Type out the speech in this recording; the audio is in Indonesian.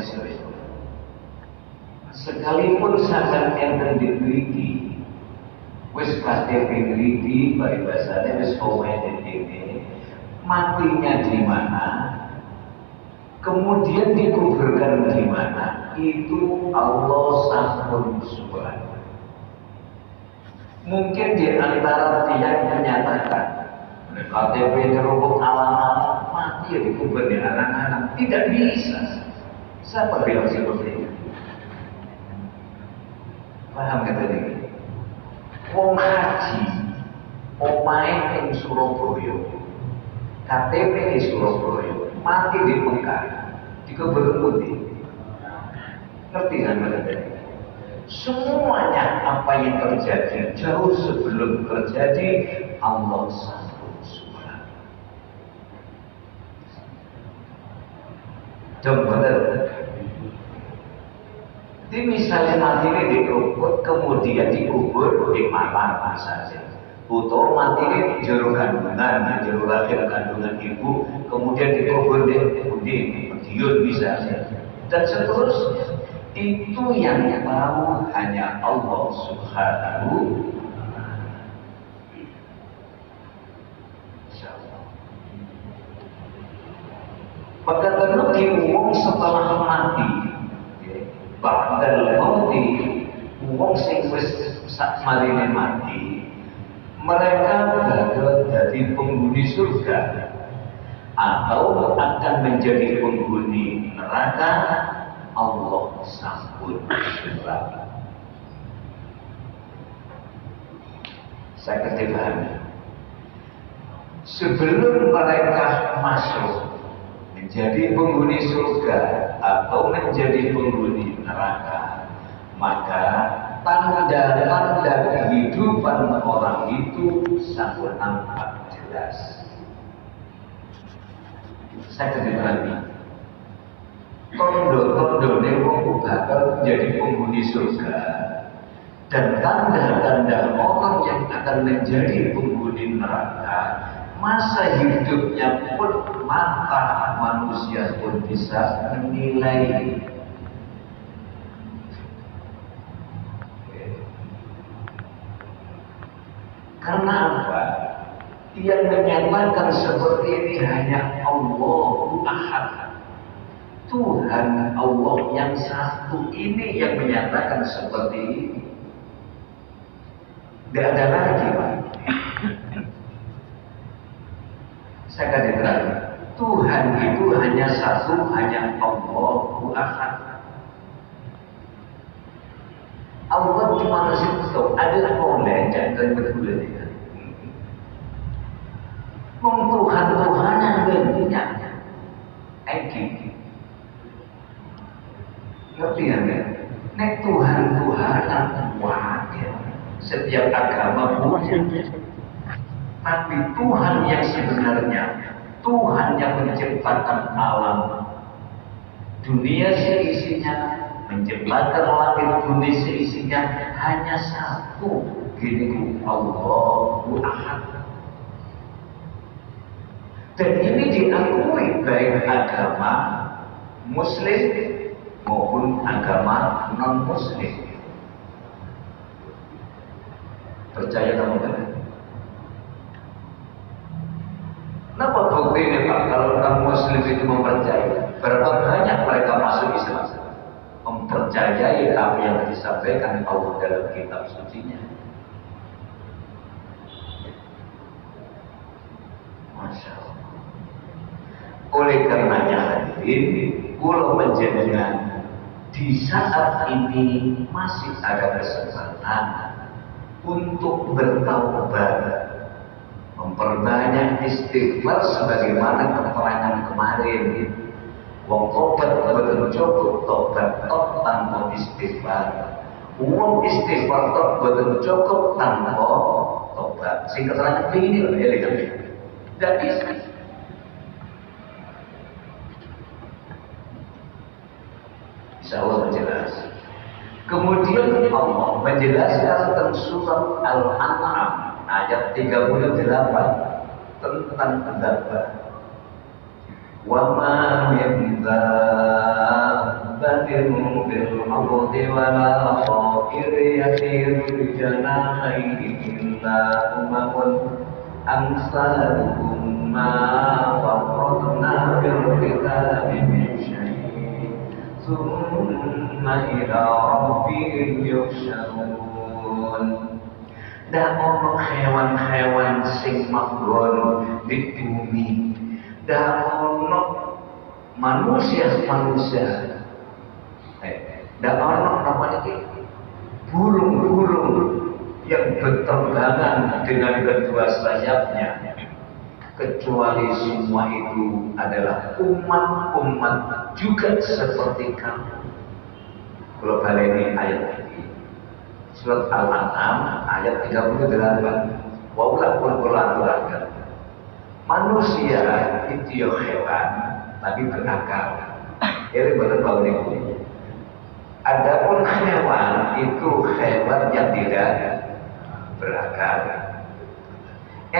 muslim. Sekalipun sampean enten dikriti, wis KTP kriti, paribasane wis omahe dene, matinya di mana, kemudian dikuburkan di mana, itu Allah sampun subhanahu. Mungkin di antara tiang menyatakan KTP nyeruput alam-alam, mati ya dikubur di anak-anak. Tidak bisa. Siapa bilang seperti itu? Paham kata ini? Wong haji, omahe ing Surabaya, KTP di Surabaya, mati di Mekah, dikubur putih. Ngerti kan kata ini? Semuanya apa yang terjadi jauh sebelum terjadi Allah sampun subhanahu. Benar. Jadi misalnya mati ini dikubur, kemudian dikubur di Malang saja. Atau mati ini di jero kandungan, di jero lahir kandungan ibu, kemudian dikubur di Madiun misalnya, dan seterusnya. Itu yang tahu hanya Allah subhanahu wa ta'ala. Maka terbukti wong setelah mati, ba'dal mauti, wong sing wis sakmarine mati, mereka bakal jadi penghuni surga atau akan menjadi penghuni neraka. Allah sampun subhanahu. Saya kerti pahami. Sebelum mereka masuk menjadi penghuni surga atau menjadi penghuni neraka, maka tanda-tanda kehidupan orang itu sampun nampak jelas. Saya kerti pahami. Tondo-tondone wong bakal menjadi penghuni surga, dan tanda-tanda orang yang akan menjadi penghuni neraka, masa hidupnya pun mata manusia pun bisa menilai. Karena apa? Yang menyatakan seperti ini hanya Allahu Ahad, Tuhan Allah yang satu ini yang menyatakan seperti ini. Tidak ada lagi, Pak. Saya kasih terang, Tuhan itu hanya satu, hanya Allahu Ahad. Allah cuma kasih tahu, ada oleh jangan betul ya. Tuhan-Tuhanan bentuknya, ngerti ya? Nek Tuhan-Tuhanan wakil setiap agama punya. Tapi Tuhan yang sebenarnya, Tuhan yang menciptakan alam dunia seisinya, menciptakan langit bumi seisinya, hanya satu, gini Allahu Ahad. Dan ini diakui baik agama Muslim maupun agama non-Muslim. Percaya kamu kan? Kenapa bukti ini Pak? Kalau non-Muslim itu mempercayai, berapa banyak mereka masuk Islam? Mempercayai apa yang disampaikan Allah dalam kitab sucinya. Masya Allah. Oleh karenanya hadirin, kula panjenengan di saat ini masih ada kesempatan untuk bertaubat, memperbanyak istighfar sebagaimana keterangan kemarin. Wong tobat boten cukup, tobat tok tanpa istighfar. Wong istighfar tok boten cukup tanpa tobat. Sing keterangan ini lho ya. Tidak bisa. Insya Allah jelas. Kemudian Allah menjelaskan tentang surat Al-An'am ayat 38 tentang pendapat. Wa ma min بالأرض ولا طائر يطير بجناحيه إلا أمثالكم ما فرطنا في الكتاب من شيء ثم إلى ربهم يحشرون. Dak ono hewan-hewan sing manggon di bumi, dak ono manusia-manusia, dak ono namanya burung-burung yang berterbangan dengan kedua sayapnya, kecuali semua itu adalah umat-umat juga seperti kamu. Kalau baleni ayat ini surat Al-An'am ayat 38. Waulah pun manusia itu ya hewan tapi berakal. Ini betul ini. Adapun hewan itu hewan yang tidak berakal.